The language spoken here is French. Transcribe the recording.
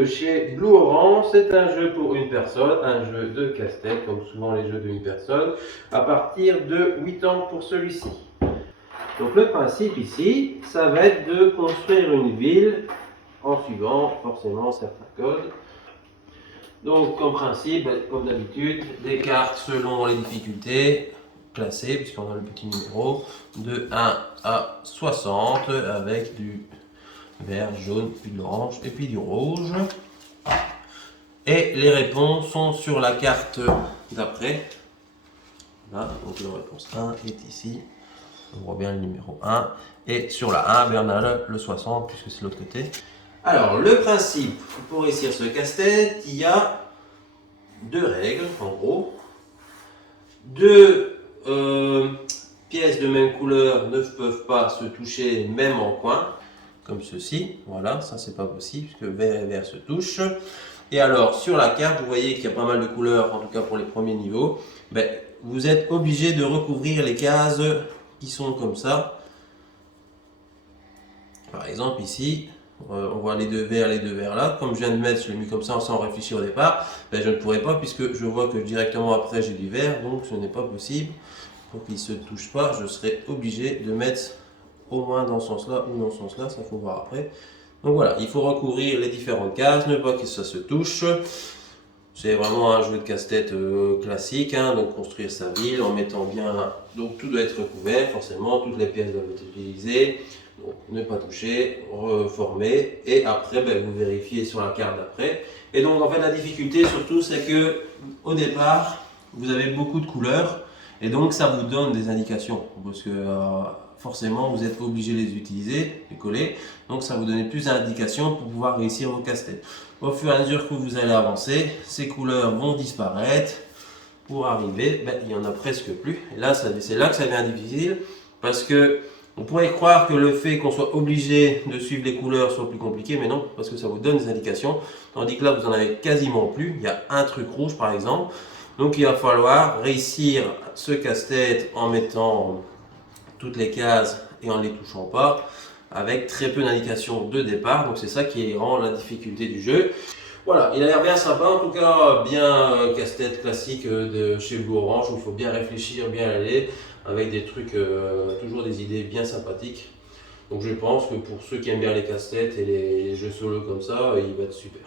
de chez Blue Orange. C'est un jeu pour une personne, un jeu de casse-tête, comme souvent les jeux d'une personne, à partir de 8 ans pour celui-ci. Donc le principe ici, ça va être de construire une ville en suivant forcément certains codes. Donc comme principe, comme d'habitude, des cartes selon les difficultés classées, puisqu'on a le petit numéro, de 1 à 60, avec du vert, jaune, puis de l'orange et puis du rouge. Et les réponses sont sur la carte d'après. Là, donc la réponse 1 est ici. On voit bien le numéro 1. Et sur la 1, on a le 60, puisque c'est l'autre côté. Alors, le principe pour réussir ce casse-tête, il y a deux règles, en gros. Deux pièces de même couleur ne peuvent pas se toucher, même en coin, comme ceci. Voilà, ça c'est pas possible, puisque vert et vert se touchent. Et alors, sur la carte, vous voyez qu'il y a pas mal de couleurs, en tout cas pour les premiers niveaux. Ben, vous êtes obligé de recouvrir les cases qui sont comme ça. Par exemple, ici, on voit les deux verts là. Comme je viens de mettre, je l'ai mis comme ça sans réfléchir au départ. Ben, je ne pourrais pas, puisque je vois que directement après j'ai du vert, donc ce n'est pas possible. Pour qu'ils ne se touchent pas, je serai obligé de mettre au moins dans ce sens-là ou dans ce sens-là, ça faut voir après. Donc voilà, il faut recouvrir les différentes cases, ne pas que ça se touche. C'est vraiment un jeu de casse-tête classique, hein, donc construire sa ville en mettant bien. Donc tout doit être recouvert, forcément, toutes les pièces doivent être utilisées. Donc ne pas toucher, reformer, et après ben, vous vérifiez sur la carte d'après. Et donc en fait la difficulté surtout c'est que au départ vous avez beaucoup de couleurs et donc ça vous donne des indications parce que forcément vous êtes obligé de les utiliser, les coller, donc ça vous donne plus d'indications pour pouvoir réussir vos casse-têtes. Au fur et à mesure que vous allez avancer, ces couleurs vont disparaître. Pour arriver, ben, il n'y en a presque plus. Et là, c'est là que ça devient difficile parce que on pourrait croire que le fait qu'on soit obligé de suivre les couleurs soit plus compliqué, mais non, parce que ça vous donne des indications. Tandis que là, vous en avez quasiment plus. Il y a un truc rouge, par exemple. Donc, il va falloir réussir ce casse-tête en mettant toutes les cases et en ne les touchant pas, avec très peu d'indications de départ. Donc, c'est ça qui rend la difficulté du jeu. Voilà, il a l'air bien sympa, en tout cas bien casse-tête classique de chez Blue Orange où il faut bien réfléchir, bien aller, avec des trucs, toujours des idées bien sympathiques. Donc je pense que pour ceux qui aiment bien les casse-têtes et les jeux solo comme ça, il va être super.